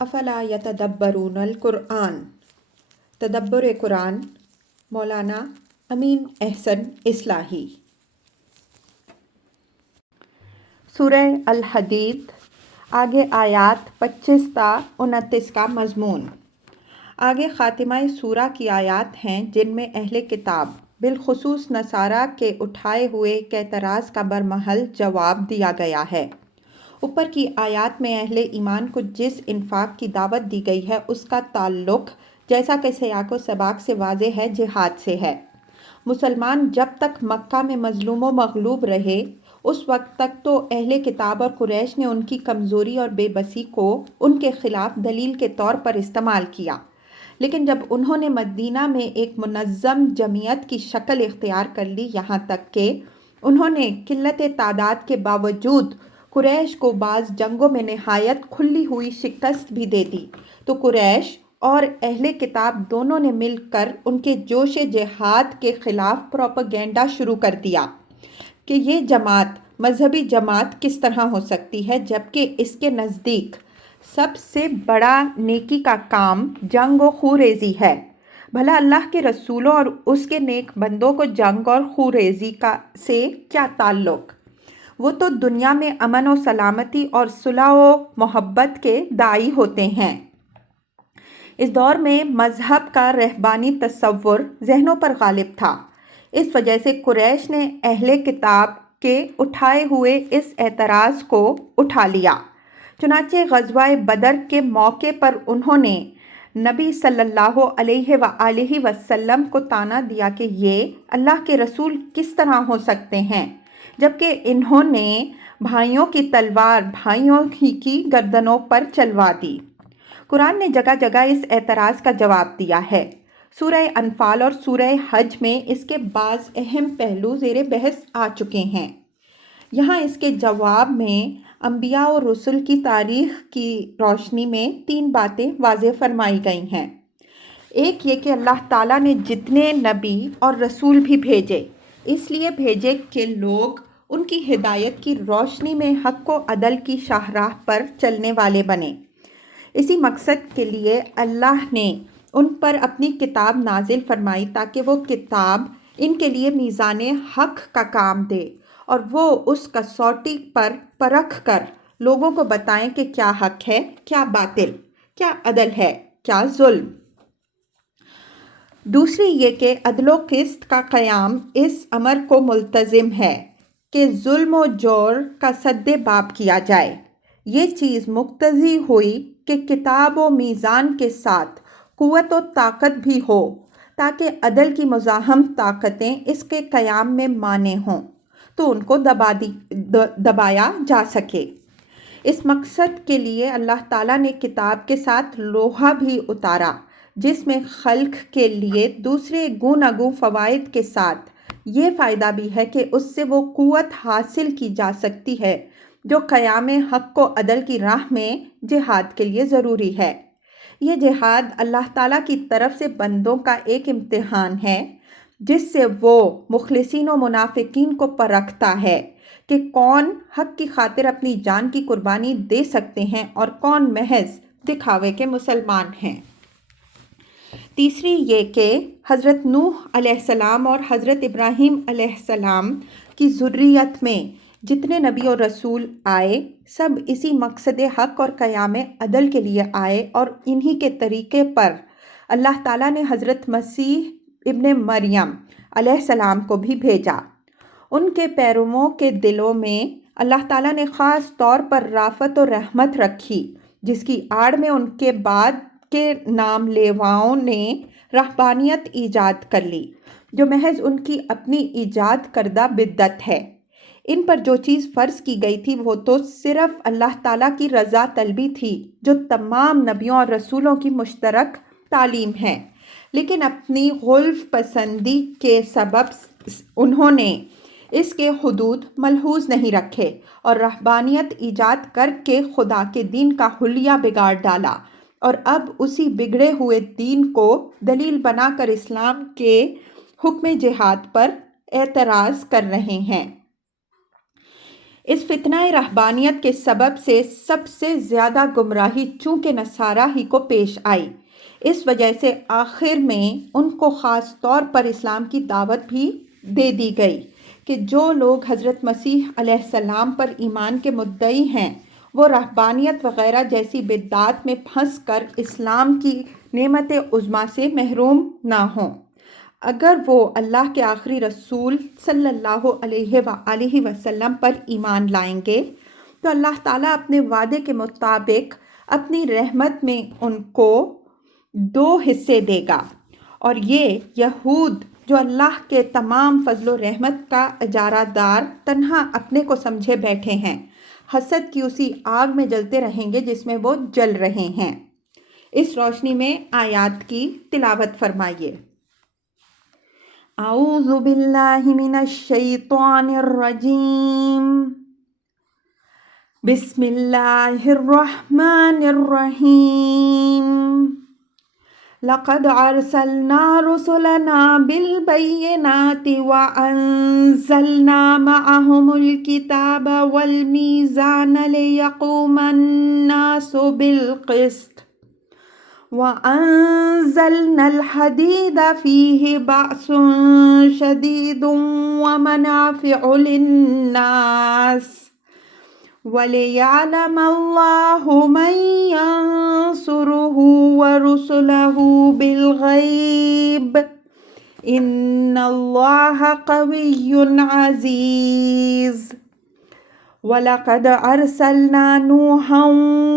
افلا یتدبرون القرآن، تدبر قرآن، مولانا امین احسن اصلاحی۔ سورہ الحدید، آگے آیات 25 تا 29 کا مضمون۔ آگے خاتمہ سورہ کی آیات ہیں جن میں اہل کتاب بالخصوص نصارہ کے اٹھائے ہوئے ایک اعتراض کا برمحل جواب دیا گیا ہے۔ اوپر کی آیات میں اہل ایمان کو جس انفاق کی دعوت دی گئی ہے اس کا تعلق، جیسا کہ سیاق و سباق سے واضح ہے، جہاد سے ہے۔ مسلمان جب تک مکہ میں مظلوم و مغلوب رہے اس وقت تک تو اہل کتاب اور قریش نے ان کی کمزوری اور بے بسی کو ان کے خلاف دلیل کے طور پر استعمال کیا، لیکن جب انہوں نے مدینہ میں ایک منظم جمعیت کی شکل اختیار کر لی، یہاں تک کہ انہوں نے قلت تعداد کے باوجود قریش کو بعض جنگوں میں نہایت کھلی ہوئی شکست بھی دے دی، تو قریش اور اہل کتاب دونوں نے مل کر ان کے جوش جہاد کے خلاف پروپیگنڈا شروع کر دیا کہ یہ جماعت مذہبی جماعت کس طرح ہو سکتی ہے، جبکہ اس کے نزدیک سب سے بڑا نیکی کا کام جنگ و خوریزی ہے۔ بھلا اللہ کے رسولوں اور اس کے نیک بندوں کو جنگ اور خوریزی سے کیا تعلق؟ وہ تو دنیا میں امن و سلامتی اور صلح و محبت کے داعی ہوتے ہیں۔ اس دور میں مذہب کا رہبانی تصور ذہنوں پر غالب تھا، اس وجہ سے قریش نے اہل کتاب کے اٹھائے ہوئے اس اعتراض کو اٹھا لیا۔ چنانچہ غزوہ بدر کے موقع پر انہوں نے نبی صلی اللہ علیہ وآلہ وسلم کو طعنہ دیا کہ یہ اللہ کے رسول کس طرح ہو سکتے ہیں، جبکہ انہوں نے بھائیوں کی تلوار بھائیوں ہی کی گردنوں پر چلوا دی۔ قرآن نے جگہ جگہ اس اعتراض کا جواب دیا ہے۔ سورہ انفال اور سورہ حج میں اس کے بعض اہم پہلو زیر بحث آ چکے ہیں۔ یہاں اس کے جواب میں انبیاء اور رسل کی تاریخ کی روشنی میں 3 باتیں واضح فرمائی گئی ہیں۔ ایک یہ کہ اللہ تعالیٰ نے جتنے نبی اور رسول بھی بھیجے، اس لیے بھیجے کہ لوگ ان کی ہدایت کی روشنی میں حق و عدل کی شاہراہ پر چلنے والے بنیں۔ اسی مقصد کے لیے اللہ نے ان پر اپنی کتاب نازل فرمائی تاکہ وہ کتاب ان کے لیے میزان حق کا کام دے اور وہ اس کسوٹی پر پرکھ کر لوگوں کو بتائیں کہ کیا حق ہے، کیا باطل، کیا عدل ہے، کیا ظلم۔ دوسری یہ کہ عدل و قسط کا قیام اس امر کو ملتزم ہے کہ ظلم و جور کا سد باب کیا جائے۔ یہ چیز مقتضی ہوئی کہ کتاب و میزان کے ساتھ قوت و طاقت بھی ہو تاکہ عدل کی مزاحم طاقتیں اس کے قیام میں مانع ہوں تو ان کو دبایا جا سکے۔ اس مقصد کے لیے اللہ تعالیٰ نے کتاب کے ساتھ لوہا بھی اتارا، جس میں خلق کے لیے دوسرے گوناگوں فوائد کے ساتھ یہ فائدہ بھی ہے کہ اس سے وہ قوت حاصل کی جا سکتی ہے جو قیام حق و عدل کی راہ میں جہاد کے لیے ضروری ہے۔ یہ جہاد اللہ تعالیٰ کی طرف سے بندوں کا ایک امتحان ہے جس سے وہ مخلصین و منافقین کو پرکھتا ہے کہ کون حق کی خاطر اپنی جان کی قربانی دے سکتے ہیں اور کون محض دکھاوے کے مسلمان ہیں۔ تیسری یہ کہ حضرت نوح علیہ السلام اور حضرت ابراہیم علیہ السلام کی ذریت میں جتنے نبی اور رسول آئے سب اسی مقصد حق اور قیام عدل کے لیے آئے، اور انہی کے طریقے پر اللہ تعالیٰ نے حضرت مسیح ابن مریم علیہ السلام کو بھی بھیجا۔ ان کے پیرووں کے دلوں میں اللہ تعالیٰ نے خاص طور پر رافت و رحمت رکھی، جس کی آڑ میں ان کے بعد کے نام لیواؤں نے رہبانیت ایجاد کر لی، جو محض ان کی اپنی ایجاد کردہ بدعت ہے۔ ان پر جو چیز فرض کی گئی تھی وہ تو صرف اللہ تعالیٰ کی رضا طلبی تھی، جو تمام نبیوں اور رسولوں کی مشترک تعلیم ہے، لیکن اپنی غلف پسندی کے سبب انہوں نے اس کے حدود ملحوظ نہیں رکھے اور رہبانیت ایجاد کر کے خدا کے دین کا حلیہ بگاڑ ڈالا، اور اب اسی بگڑے ہوئے دین کو دلیل بنا کر اسلام کے حکم جہاد پر اعتراض کر رہے ہیں۔ اس فتنہ رہبانیت کے سبب سے سب سے زیادہ گمراہی چونکہ نصارہ ہی کو پیش آئی، اس وجہ سے آخر میں ان کو خاص طور پر اسلام کی دعوت بھی دے دی گئی کہ جو لوگ حضرت مسیح علیہ السلام پر ایمان کے مدعی ہیں وہ رہبانیت وغیرہ جیسی بدعات میں پھنس کر اسلام کی نعمت عظمیٰ سے محروم نہ ہوں۔ اگر وہ اللہ کے آخری رسول صلی اللہ علیہ وآلہ وسلم پر ایمان لائیں گے تو اللہ تعالیٰ اپنے وعدے کے مطابق اپنی رحمت میں ان کو 2 حصے دے گا، اور یہ یہود جو اللہ کے تمام فضل و رحمت کا اجارہ دار تنہا اپنے کو سمجھے بیٹھے ہیں، حسد کی اسی آگ میں جلتے رہیں گے جس میں وہ جل رہے ہیں۔ اس روشنی میں آیات کی تلاوت فرمائیے۔ اعوذ باللہ من الشیطان الرجیم، بسم اللہ الرحمن الرحیم۔ لقد ارسلنا رسلنا بالبینات وانزلنا معهم الکتاب والمیزان لیقوم الناس بالقسط وأنزلنا الحديد فيه بأس شديد ومنافع للناس وليعلم الله من ينصره ورسله بالغيب إن الله قوي عزيز۔ وَلَقَدْ أَرْسَلْنَا نُوحًا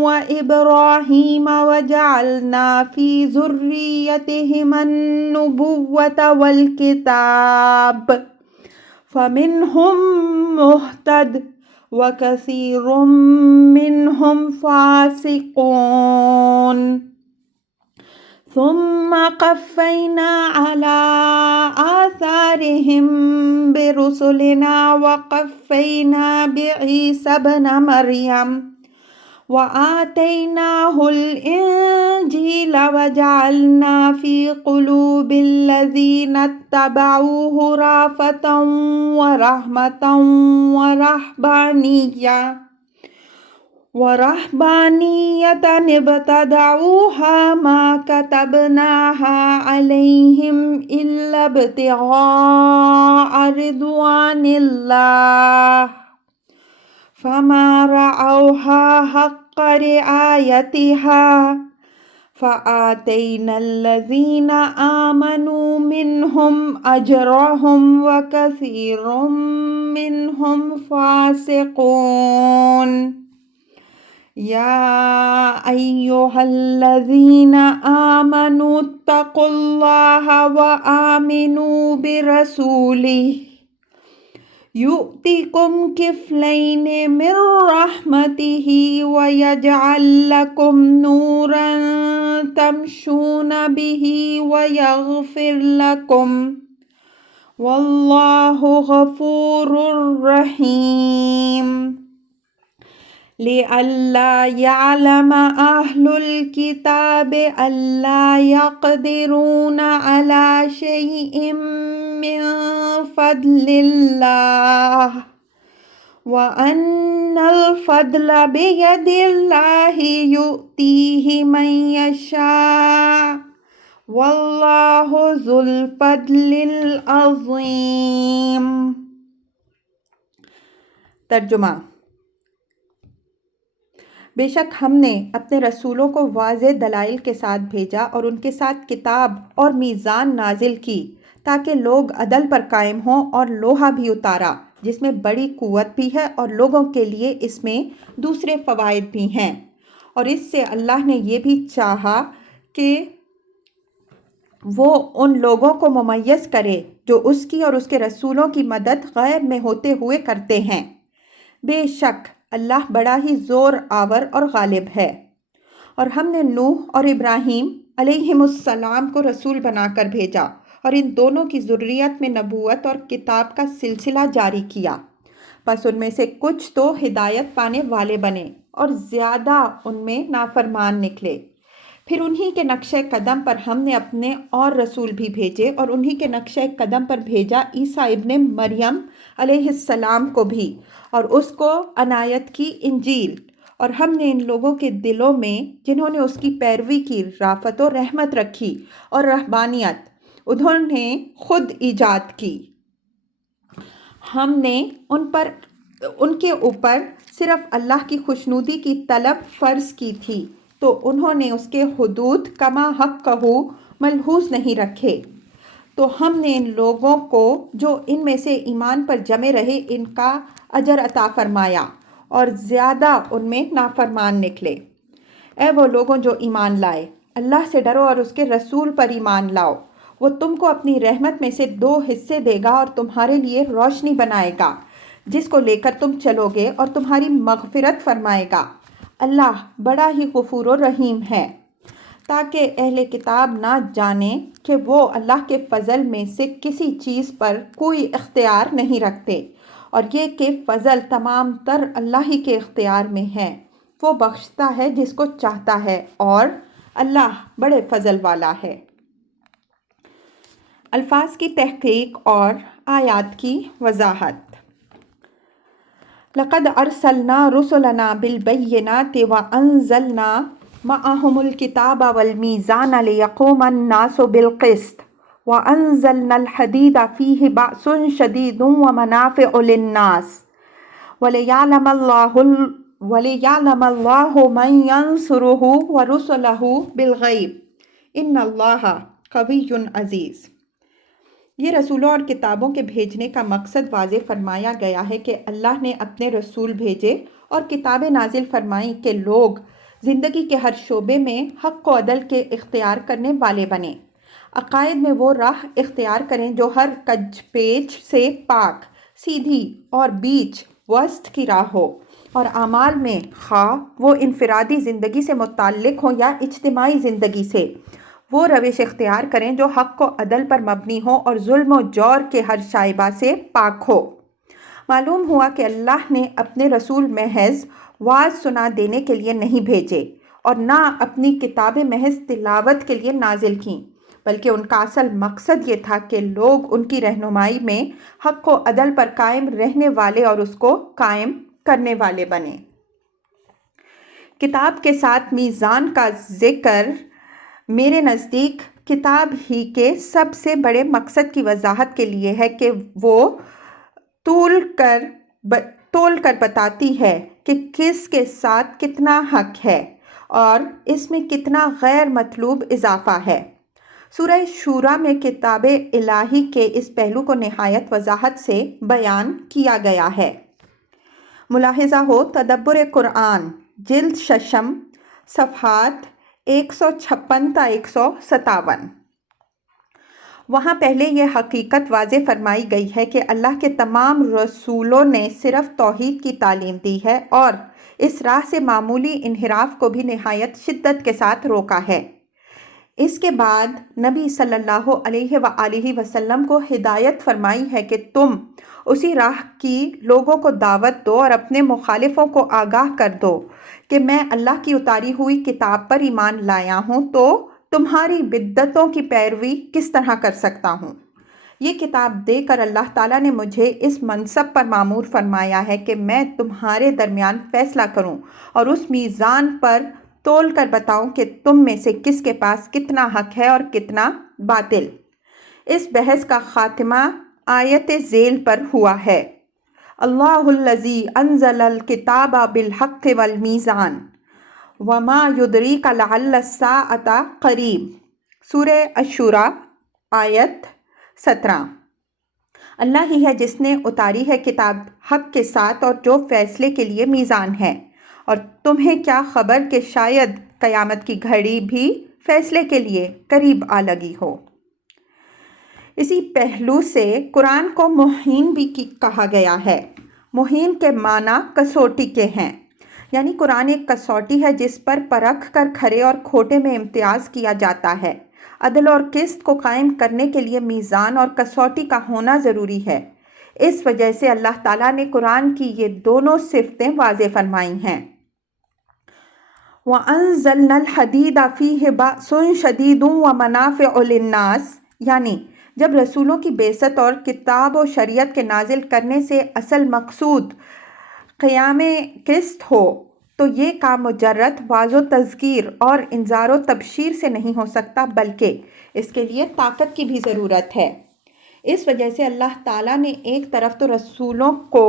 وَإِبْرَاهِيمَ وَجَعَلْنَا فِي ذُرِّيَّتِهِمَا النُّبُوَّةَ وَالْكِتَابَ فَمِنْهُم مُّهْتَدٍ وَكَثِيرٌ مِّنْهُمْ فَاسِقُونَ۔ ثم قفينا على آثارهم برسلنا وقفينا بعيسى ابن مريم وآتيناه الإنجيل وجعلنا في قلوب الذين اتبعوه رأفة ورهبانية ابتدعوها ما كتبناها عليهم إلا ابتغاء رضوان الله فما رعوها حق رعايتها فآتينا الذين آمنوا منهم أجرهم وكثير منهم فاسقون۔ يا أيها الذين آمنوا اتقوا الله وآمنوا برسوله يؤتكم كفلين من رحمته ويجعل لكم نورا تمشون به ويغفر لكم والله غفور رحيم۔ لئلا يعلم أهل الكتاب ألا يقدرون على شيء من فضل الله وأن الفضل بيد الله يؤتيه من يشاء والله ذو الفضل العظيم۔ ترجمہ۔ بے شک ہم نے اپنے رسولوں کو واضح دلائل کے ساتھ بھیجا اور ان کے ساتھ کتاب اور میزان نازل کی تاکہ لوگ عدل پر قائم ہوں، اور لوہا بھی اتارا جس میں بڑی قوت بھی ہے اور لوگوں کے لیے اس میں دوسرے فوائد بھی ہیں، اور اس سے اللہ نے یہ بھی چاہا کہ وہ ان لوگوں کو ممیز کرے جو اس کی اور اس کے رسولوں کی مدد غیب میں ہوتے ہوئے کرتے ہیں۔ بے شک اللہ بڑا ہی زور آور اور غالب ہے۔ اور ہم نے نوح اور ابراہیم علیہم السلام کو رسول بنا کر بھیجا اور ان دونوں کی ذریت میں نبوت اور کتاب کا سلسلہ جاری کیا، پس ان میں سے کچھ تو ہدایت پانے والے بنے اور زیادہ ان میں نافرمان نکلے۔ پھر انہی کے نقشہ قدم پر ہم نے اپنے اور رسول بھی بھیجے، اور انہی کے نقشہ قدم پر بھیجا عیسیٰ ابن مریم علیہ السلام کو بھی، اور اس کو عنایت کی انجیل۔ اور ہم نے ان لوگوں کے دلوں میں جنہوں نے اس کی پیروی کی رافت و رحمت رکھی اور رہبانیت انہوں نے خود ایجاد کی۔ ہم نے ان کے اوپر صرف اللہ کی خوشنودی کی طلب فرض کی تھی، تو انہوں نے اس کے حدود کما حق کہو ملحوظ نہیں رکھے۔ تو ہم نے ان لوگوں کو جو ان میں سے ایمان پر جمے رہے ان کا اجر عطا فرمایا، اور زیادہ ان میں نافرمان نکلے۔ اے وہ لوگوں جو ایمان لائے، اللہ سے ڈرو اور اس کے رسول پر ایمان لاؤ۔ وہ تم کو اپنی رحمت میں سے 2 حصے دے گا اور تمہارے لیے روشنی بنائے گا جس کو لے کر تم چلو گے، اور تمہاری مغفرت فرمائے گا۔ اللہ بڑا ہی غفور و رحیم ہے۔ تاکہ اہل کتاب نہ جانیں کہ وہ اللہ کے فضل میں سے کسی چیز پر کوئی اختیار نہیں رکھتے، اور یہ کہ فضل تمام تر اللہ ہی کے اختیار میں ہے۔ وہ بخشتا ہے جس کو چاہتا ہے، اور اللہ بڑے فضل والا ہے۔ الفاظ کی تحقیق اور آیات کی وضاحت۔ لقد ارسلنا رسلنا بالبینات وانزلنا معهم الكتاب والمیزان لیقوم الناس بالقسط وانزلنا الحدید فیہ بأس شدید ومنافع للناس وليعلم الله من ينصره ورسله بالغیب ان اللہ قوی عزیز۔ یہ رسولوں اور کتابوں کے بھیجنے کا مقصد واضح فرمایا گیا ہے کہ اللہ نے اپنے رسول بھیجے اور کتابیں نازل فرمائیں کہ لوگ زندگی کے ہر شعبے میں حق و عدل کے اختیار کرنے والے بنیں، عقائد میں وہ راہ اختیار کریں جو ہر کج پیچ سے پاک، سیدھی اور بیچ وسط کی راہ ہو، اور اعمال میں خواہ وہ انفرادی زندگی سے متعلق ہوں یا اجتماعی زندگی سے، وہ روش اختیار کریں جو حق و عدل پر مبنی ہو اور ظلم و جور کے ہر شائبہ سے پاک ہو۔ معلوم ہوا کہ اللہ نے اپنے رسول محض واعظ سنا دینے کے لیے نہیں بھیجے، اور نہ اپنی کتابیں محض تلاوت کے لیے نازل کیں، بلکہ ان کا اصل مقصد یہ تھا کہ لوگ ان کی رہنمائی میں حق و عدل پر قائم رہنے والے اور اس کو قائم کرنے والے بنیں۔ کتاب کے ساتھ میزان کا ذکر میرے نزدیک کتاب ہی کے سب سے بڑے مقصد کی وضاحت کے لیے ہے کہ وہ تول کر بتاتی ہے کہ کس کے ساتھ کتنا حق ہے اور اس میں کتنا غیر مطلوب اضافہ ہے۔ سورہ شورا میں کتاب الہی کے اس پہلو کو نہایت وضاحت سے بیان کیا گیا ہے۔ ملاحظہ ہو تدبر قرآن جلد 6 صفحات 156 تا 157۔ وہاں پہلے یہ حقیقت واضح فرمائی گئی ہے کہ اللہ کے تمام رسولوں نے صرف توحید کی تعلیم دی ہے اور اس راہ سے معمولی انحراف کو بھی نہایت شدت کے ساتھ روکا ہے۔ اس کے بعد نبی صلی اللہ علیہ وآلہ وسلم کو ہدایت فرمائی ہے کہ تم اسی راہ کی لوگوں کو دعوت دو اور اپنے مخالفوں کو آگاہ کر دو کہ میں اللہ کی اتاری ہوئی کتاب پر ایمان لایا ہوں، تو تمہاری بدعتوں کی پیروی کس طرح کر سکتا ہوں؟ یہ کتاب دے کر اللہ تعالیٰ نے مجھے اس منصب پر مامور فرمایا ہے کہ میں تمہارے درمیان فیصلہ کروں اور اس میزان پر تول کر بتاؤں کہ تم میں سے کس کے پاس کتنا حق ہے اور کتنا باطل۔ اس بحث کا خاتمہ آیت ذیل پر ہوا ہے۔ اللہ الذی انزل الکتاب بالحق والمیزان وما یدریک لعل الساعۃ قریب۔ سورہ الشورى آیت 17۔ اللہ ہی ہے جس نے اتاری ہے کتاب حق کے ساتھ اور جو فیصلے کے لیے میزان ہے، اور تمہیں کیا خبر کہ شاید قیامت کی گھڑی بھی فیصلے کے لیے قریب آ لگی ہو۔ اسی پہلو سے قرآن کو مہین بھی کہا گیا ہے۔ مہین کے معنی کسوٹی کے ہیں، یعنی قرآن ایک کسوٹی ہے جس پر پرکھ کر کھرے اور کھوٹے میں امتیاز کیا جاتا ہے۔ عدل اور قسط کو قائم کرنے کے لیے میزان اور کسوٹی کا ہونا ضروری ہے۔ اس وجہ سے اللہ تعالیٰ نے قرآن کی یہ دونوں صفتیں واضح فرمائی ہیں۔ وَأَنزَلْنَا الْحَدِيدَ فِيهِ بَأْسٌ شَدِيدٌ وَمَنَافِعُ لِلنَّاسِ، یعنی جب رسولوں کی بعثت اور کتاب و شریعت کے نازل کرنے سے اصل مقصود قیام قسط ہو تو یہ کام مجرد واعظ و تذکیر اور انذار و تبشیر سے نہیں ہو سکتا، بلکہ اس کے لیے طاقت کی بھی ضرورت ہے۔ اس وجہ سے اللہ تعالیٰ نے ایک طرف تو رسولوں کو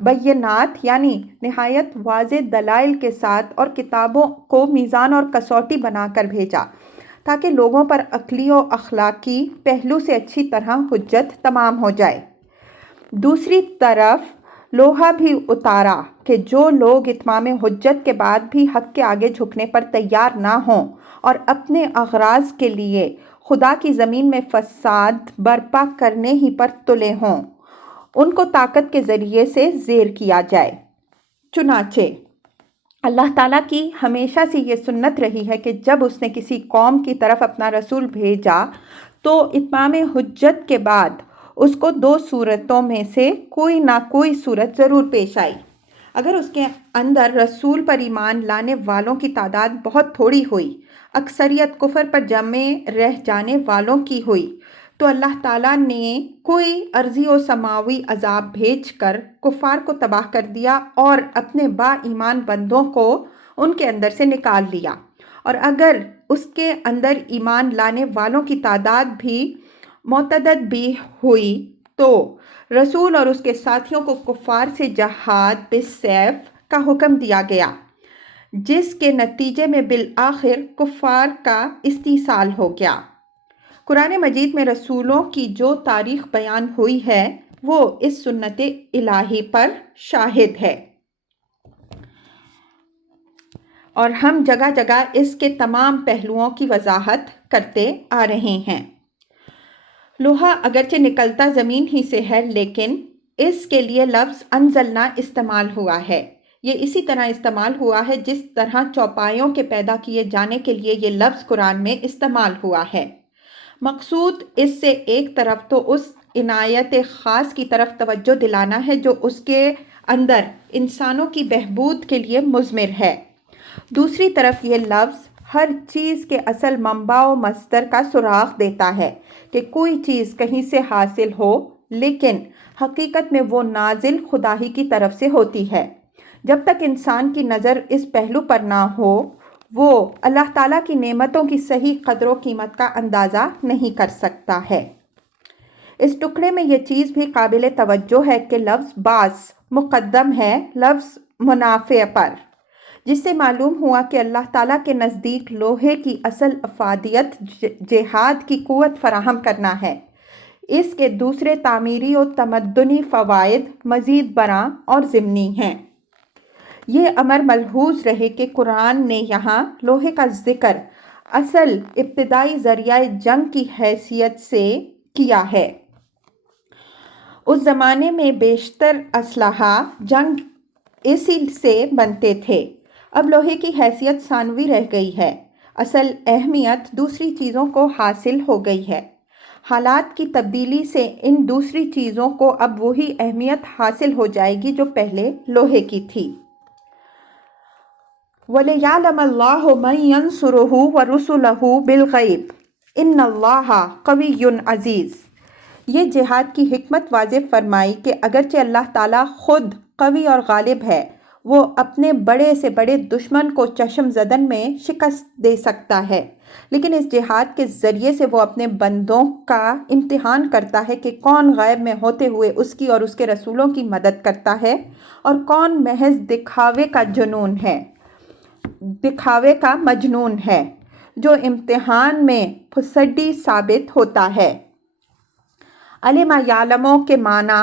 بینات یعنی نہایت واضح دلائل کے ساتھ اور کتابوں کو میزان اور کسوٹی بنا کر بھیجا تاکہ لوگوں پر عقلی و اخلاقی پہلو سے اچھی طرح حجت تمام ہو جائے۔ دوسری طرف لوہا بھی اتارا کہ جو لوگ اتمام حجت کے بعد بھی حق کے آگے جھکنے پر تیار نہ ہوں اور اپنے اغراض کے لیے خدا کی زمین میں فساد برپا کرنے ہی پر تلے ہوں، ان کو طاقت کے ذریعے سے زیر کیا جائے۔ چنانچہ اللہ تعالیٰ کی ہمیشہ سے یہ سنت رہی ہے کہ جب اس نے کسی قوم کی طرف اپنا رسول بھیجا تو اتمام حجت کے بعد اس کو دو صورتوں میں سے کوئی نہ کوئی صورت ضرور پیش آئی۔ اگر اس کے اندر رسول پر ایمان لانے والوں کی تعداد بہت تھوڑی ہوئی، اکثریت کفر پر جمع رہ جانے والوں کی ہوئی، تو اللہ تعالیٰ نے کوئی ارضی و سماوی عذاب بھیج کر کفار کو تباہ کر دیا اور اپنے با ایمان بندوں کو ان کے اندر سے نکال لیا، اور اگر اس کے اندر ایمان لانے والوں کی تعداد بھی معتدد بھی ہوئی تو رسول اور اس کے ساتھیوں کو کفار سے جہاد بالسیف کا حکم دیا گیا، جس کے نتیجے میں بالآخر کفار کا استیصال ہو گیا۔ قرآن مجید میں رسولوں کی جو تاریخ بیان ہوئی ہے وہ اس سنت الہی پر شاہد ہے، اور ہم جگہ جگہ اس کے تمام پہلوؤں کی وضاحت کرتے آ رہے ہیں۔ لوہا اگرچہ نکلتا زمین ہی سے ہے، لیکن اس کے لیے لفظ انزلنا استعمال ہوا ہے۔ یہ اسی طرح استعمال ہوا ہے جس طرح چوپایوں کے پیدا کیے جانے کے لیے یہ لفظ قرآن میں استعمال ہوا ہے۔ مقصود اس سے ایک طرف تو اس عنایت خاص کی طرف توجہ دلانا ہے جو اس کے اندر انسانوں کی بہبود کے لیے مضمر ہے، دوسری طرف یہ لفظ ہر چیز کے اصل منبع و مصدر کا سراغ دیتا ہے کہ کوئی چیز کہیں سے حاصل ہو، لیکن حقیقت میں وہ نازل خدا ہی کی طرف سے ہوتی ہے۔ جب تک انسان کی نظر اس پہلو پر نہ ہو، وہ اللہ تعالیٰ کی نعمتوں کی صحیح قدر و قیمت کا اندازہ نہیں کر سکتا ہے۔ اس ٹکڑے میں یہ چیز بھی قابل توجہ ہے کہ لفظ باس مقدم ہے لفظ منافع پر، جس سے معلوم ہوا کہ اللہ تعالیٰ کے نزدیک لوہے کی اصل افادیت جہاد کی قوت فراہم کرنا ہے۔ اس کے دوسرے تعمیری و تمدنی فوائد مزید برآں اور ضمنی ہیں۔ یہ امر ملحوظ رہے کہ قرآن نے یہاں لوہے کا ذکر اصل ابتدائی ذریعہ جنگ کی حیثیت سے کیا ہے۔ اس زمانے میں بیشتر اسلحہ جنگ اسی سے بنتے تھے، اب لوہے کی حیثیت ثانوی رہ گئی ہے، اصل اہمیت دوسری چیزوں کو حاصل ہو گئی ہے۔ حالات کی تبدیلی سے ان دوسری چیزوں کو اب وہی اہمیت حاصل ہو جائے گی جو پہلے لوہے کی تھی۔ وَلِيَعْلَمَ اللَّهُ مَن يَنصُرُهُ وَرُسُلَهُ بِالْغَيْبِ إِنَّ اللَّهَ قَوِيٌّ عَزِيزٌ۔ یہ جہاد کی حکمت واضح فرمائی کہ اگرچہ اللہ تعالیٰ خود قوی اور غالب ہے، وہ اپنے بڑے سے بڑے دشمن کو چشم زدن میں شکست دے سکتا ہے، لیکن اس جہاد کے ذریعے سے وہ اپنے بندوں کا امتحان کرتا ہے کہ کون غیب میں ہوتے ہوئے اس کی اور اس کے رسولوں کی مدد کرتا ہے اور کون محض دکھاوے کا مجنون ہے جو امتحان میں پھسڈی ثابت ہوتا ہے۔ علم یعلم کے معنی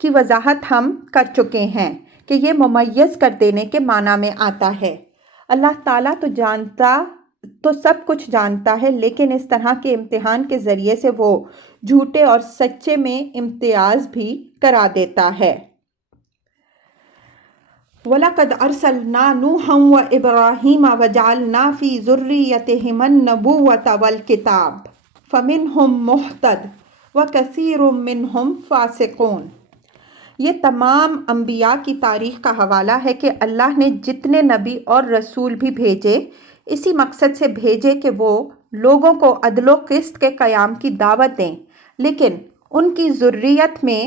کی وضاحت ہم کر چکے ہیں کہ یہ ممیز کر دینے کے معنی میں آتا ہے۔ اللہ تعالیٰ تو سب کچھ جانتا ہے، لیکن اس طرح کے امتحان کے ذریعے سے وہ جھوٹے اور سچے میں امتیاز بھی کرا دیتا ہے۔ وَلَقَدْ أَرْسَلْنَا نُوحًا وَإِبْرَاهِيمَ وَجَعَلْنَا فِي ذُرِّيَّتِهِمَا النُّبُوَّةَ وَالْكِتَابَ فَمِنْهُمْ مُهْتَدٍ وَكَثِيرٌ مِّنْهُمْ فَاسِقُونَ۔ یہ تمام انبیاء کی تاریخ کا حوالہ ہے کہ اللہ نے جتنے نبی اور رسول بھی بھیجے اسی مقصد سے بھیجے کہ وہ لوگوں کو عدل و قسط کے قیام کی دعوت دیں، لیکن ان کی ذریت میں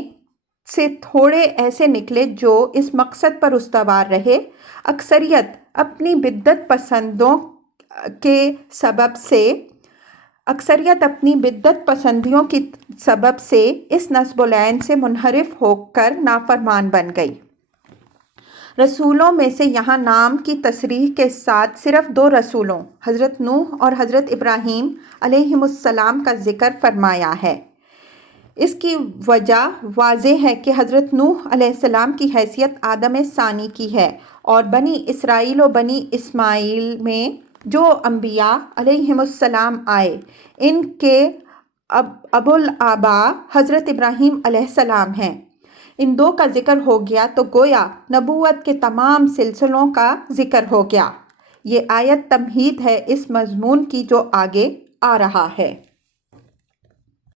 سے تھوڑے ایسے نکلے جو اس مقصد پر استوار رہے۔ اکثریت اپنی بدعت پسندیوں کی سبب سے اس نصب العین سے منحرف ہو کر نافرمان بن گئی۔ رسولوں میں سے یہاں نام کی تصریح کے ساتھ صرف 2 رسولوں حضرت نوح اور حضرت ابراہیم علیہم السلام کا ذکر فرمایا ہے۔ اس کی وجہ واضح ہے کہ حضرت نوح علیہ السلام کی حیثیت آدم ثانی کی ہے، اور بنی اسرائیل و بنی اسماعیل میں جو انبیاء علیہم السلام آئے ان کے ابوالآباء حضرت ابراہیم علیہ السلام ہیں۔ ان 2 کا ذکر ہو گیا تو گویا نبوت کے تمام سلسلوں کا ذکر ہو گیا۔ یہ آیت تمہید ہے اس مضمون کی جو آگے آ رہا ہے۔